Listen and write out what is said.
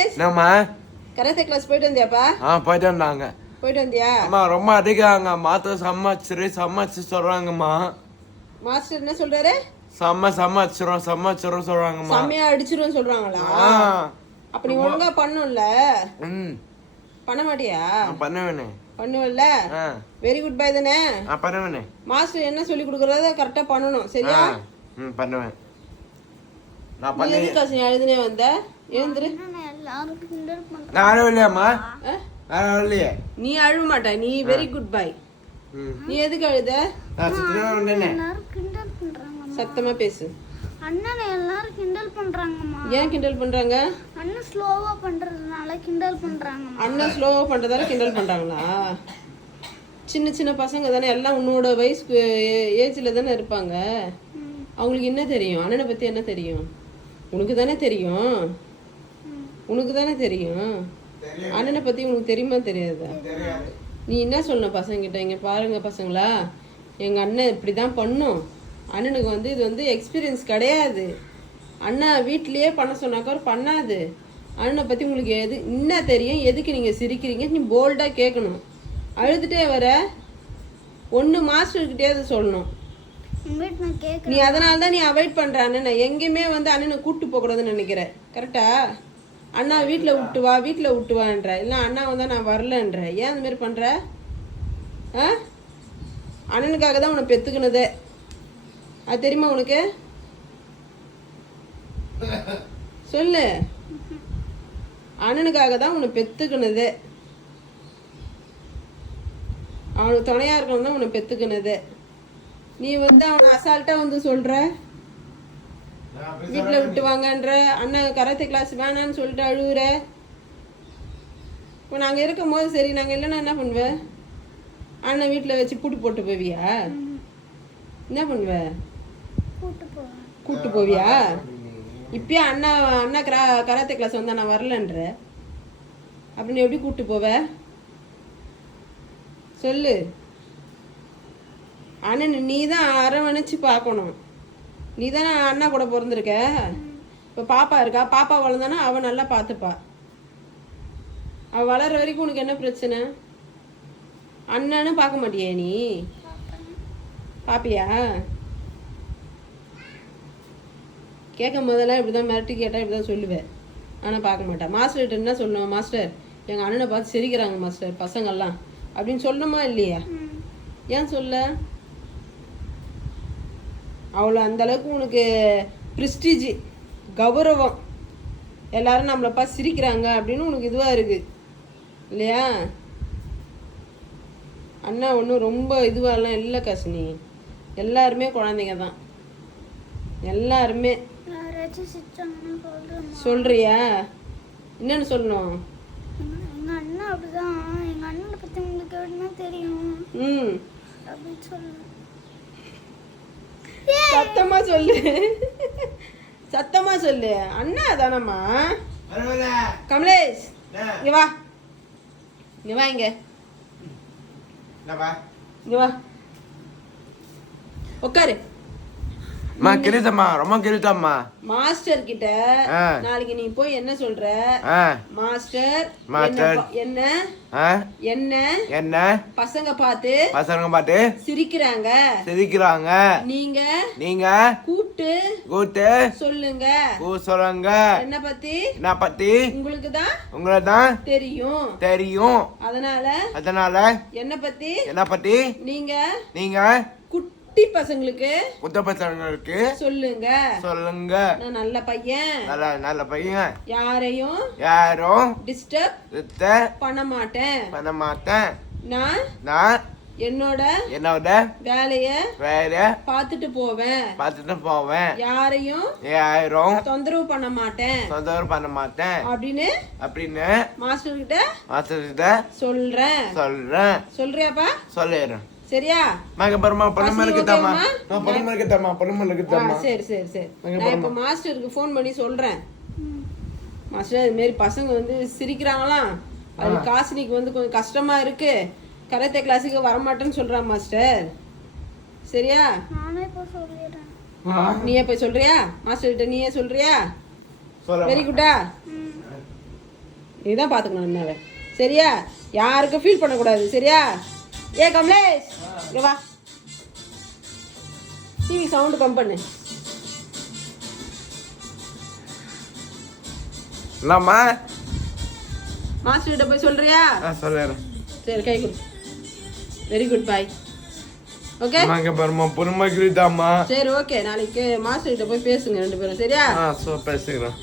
என்னம்மா karate class போயிட்டு வந்தியாப்பா? போயிட்டு வந்தாங்க. போயிட்டு வந்தியா? அம்மா ரொம்ப அதிகாங்க மாத்த சமாச்சு சொல்றாங்கம்மா. மாஸ்டர் என்ன சொல்றாரு? சமாச்சிரும் சொல்றாங்கம்மா. செம்மையா அடிச்சிருன்னு சொல்றாங்களா? அப்ப நீ ஒழுங்கா பண்ணும்ல? பண்ண மாட்டியா? பண்ணுவேனே. பண்ணுவல்ல? வெரி குட் பை தானே? பண்ணுவேனே. மாஸ்டர் என்ன சொல்லி கொடுக்கறத கரெக்டா பண்ணணும், சரியா? பண்ணுவேன். நான் பண்ணி எதுக்கு எழுதுனே வந்த? எழுந்துரு. நான் அழுவலையாம்மா? அழுவலையே. நீ அழுவ மாட்ட, நீ வெரி குட் பை. நீ எதுக்கு அழுத? சத்தமா பேசு. அண்ணனை எல்லாரும் கிண்டல் பண்றாங்கம்மா. ஏன் கிண்டல் பண்றாங்க? அண்ணன் ஸ்லோவா பண்றதுனால கிண்டல் பண்றாங்க. அண்ணன் ஸ்லோவா பண்றதால கிண்டல் பண்றாங்களா? சின்ன சின்ன பசங்க தானே, எல்லாம் உன்னோட வயசுக்கு ஏஜ்ல தானே இருப்பாங்க. அவங்களுக்கு என்ன தெரியும்? அண்ணனை பத்தி என்ன தெரியும்? உனக்கு தானே தெரியும். உனக்கு தானே தெரியும். அண்ணனை பத்தி உனக்கு தெரியுமா தெரியாதா? நீ என்ன சொன்ன பசங்கிட்ட? இங்க பாருங்க பசங்களா, எங்க அண்ணன் இப்படிதான் பண்ணும். அண்ணனுக்கு வந்து இது வந்து எக்ஸ்பீரியன்ஸ் கிடையாது. அண்ணா வீட்லயே பண்ண சொன்னாக்கா பண்ணாது. அண்ணனை பத்தி உங்களுக்கு என்ன தெரியும்? எதுக்கு நீங்க சிரிக்கிறீங்க? நீ போல்டா கேட்கணும். அழுதுட்டே வர ஒன்று மாஸ்டர்கிட்டே அதை சொல்லணும். நீ அதனால தான் நீ அவாய்ட் பண்ற அண்ணனை. எங்கேயுமே வந்து அண்ணனை கூப்பிட்டு போகக்கூடாதுன்னு நினைக்கிற. கரெக்டா? அண்ணா வீட்டில் விட்டுவான்ற, இல்லை அண்ணா வந்தால் நான் வரலன்ற. ஏன் அந்த மாதிரி பண்ற? அண்ணனுக்காக தான் உன்னை பெத்துக்கினதே. அது தெரியுமா உனக்கு? சொல்லு. அண்ணனுக்காக தான் உன்னை பெத்துக்கினதே. அவனுக்கு துணையா இருக்கணும் தான் உன்னை பெத்துக்கினதே. நீ வந்து அவனை அசால்ட்டா வந்து சொல்ற வீட்டில் விட்டு வாங்கன்ற, அண்ணன் கராத்தே கிளாஸ் வேணான்னு சொல்லிட்டு அழுகுற. இப்போ நாங்கள் இருக்கும் போது சரி, நாங்கள் இல்லைன்னா என்ன பண்ணுவேன்? அண்ணன் வீட்டில் வச்சு பூட்டு போட்டு போவியா? என்ன பண்ணுவ? கூட்டு போவியா? இப்பயே அண்ணா கராத்தே கிளாஸ் வந்தா நான் வரலன்ற, அப்படின்னு எப்படி கூட்டு போவ? சொல்லு. அண்ணன் நீ தான் அரவணைச்சு பார்க்கணும். நீ தானே அண்ணா கூட பிறந்திருக்க. இப்போ பாப்பா இருக்கா, பாப்பா வளர்ந்தானா அவன் நல்லா பார்த்துப்பா. அவள் வளர்ற வரைக்கும் உனக்கு என்ன பிரச்சனை? அண்ணன்னு பார்க்க மாட்டியா நீ? பாப்பியா? கேட்கும் போதெல்லாம் இப்படிதான் மிரட்டி கேட்டால் இப்படிதான் சொல்லுவேன். ஆனால் பார்க்க மாட்டேன். மாஸ்டர்கிட்ட என்ன சொல்லணும்? மாஸ்டர் எங்கள் அண்ணனை பார்த்து சிரிக்கிறாங்க மாஸ்டர் பசங்கள்லாம் அப்படின்னு சொல்லணுமா இல்லையா? ஏன் சொல்ல? அவ்வளோ அந்தளவுக்கு உனக்கு ப்ரிஸ்டீஜ், கௌரவம், எல்லாரும் நம்மளை பார்த்து சிரிக்கிறாங்க அப்படின்னு உனக்கு இதுவாக இருக்குது இல்லையா? அண்ணா ஒன்றும் ரொம்ப இதுவாகலாம் இல்லை கஷ்னி. எல்லாருமே குழந்தைங்க தான், எல்லாருமே. சொல்றியா? என்னன்னு சொல்லணும்? எங்க அண்ணா அப்படிதான். எங்க அண்ணனை பத்தி உங்களுக்கு என்ன தெரியும்? அப்படின்னு சொல்லு. சத்தமா சொல்லு, சத்தமா சொல்லு. அண்ணா தானம்மா. கமலேஷ் இங்க வா, இங்க வா, இங்க வா, உட்காரு. ரொம்ப கிரிட்டம்மா. மாஸ்டர் கிட்ட நாளைக்கு நீ போய் என்ன சொல்ற? மாஸ்டர் என்ன என்ன என்ன பசங்க பார்த்து சிரிக்கிறாங்க. நீங்க கூப்பிட்டு சொல்லுங்க. என்ன பத்தி உங்களுக்கு தான் தெரியும். அதனால என்ன பத்தி நீங்க குட்டி பசங்களுக்கு சொல்லுங்க. நான் நல்ல பையன், யாரையும் டிஸ்டர்ப் பண்ண மாட்டேன். நான் என்னோட வேலைய பார்த்துட்டு போவேன். யாரையும் தொந்தரவு பண்ண மாட்டேன் அப்படின்னு மாஸ்டர் கிட்ட சொல்றேன். சொல்றியாப்பா? சொல்லிடுறேன். சரியா? சரி. நான் இப்ப மாஸ்டருக்கு ஃபோன் பண்ணி சொல்றேன். மாஸ்டர் இது மாதிரி பசங்க வந்து சிரிக்கிறாங்களாம், அது காசினிக்கு வந்து கொஞ்சம் கஷ்டமா இருக்கு, கராத்தே கிளாஸுக்கு வரமாட்டேன்னு சொல்றான் மாஸ்டர். சரியா? நீயே போய் சொல்றியா? மாஸ்டர் கிட்ட நீயே சொல்றியா? வெரி குட்டா. நீதான் பார்த்துக்கணும் அண்ணாவை, சரியா? யாருக்கும் ஃபீல் பண்ணக்கூடாது, சரியா? ஏ கமலேஷ், இங்க வா. டிவி சவுண்டு கம் பண்ணு. என்னம்மா? மாஸ்டர் கிட்ட போய் சொல்றியா? சொல்லிடுறேன். சரி, கை கொடு. வெரி குட், பாய். ஓகே, அம்மாங்க பாருமா, பொறுமைக்குதாம்மா. சரி, ஓகே. நாளைக்கு மாஸ்டர் கிட்ட போய் பேசுங்க 2 பேரும், சரியா? பேசுகிறேன்.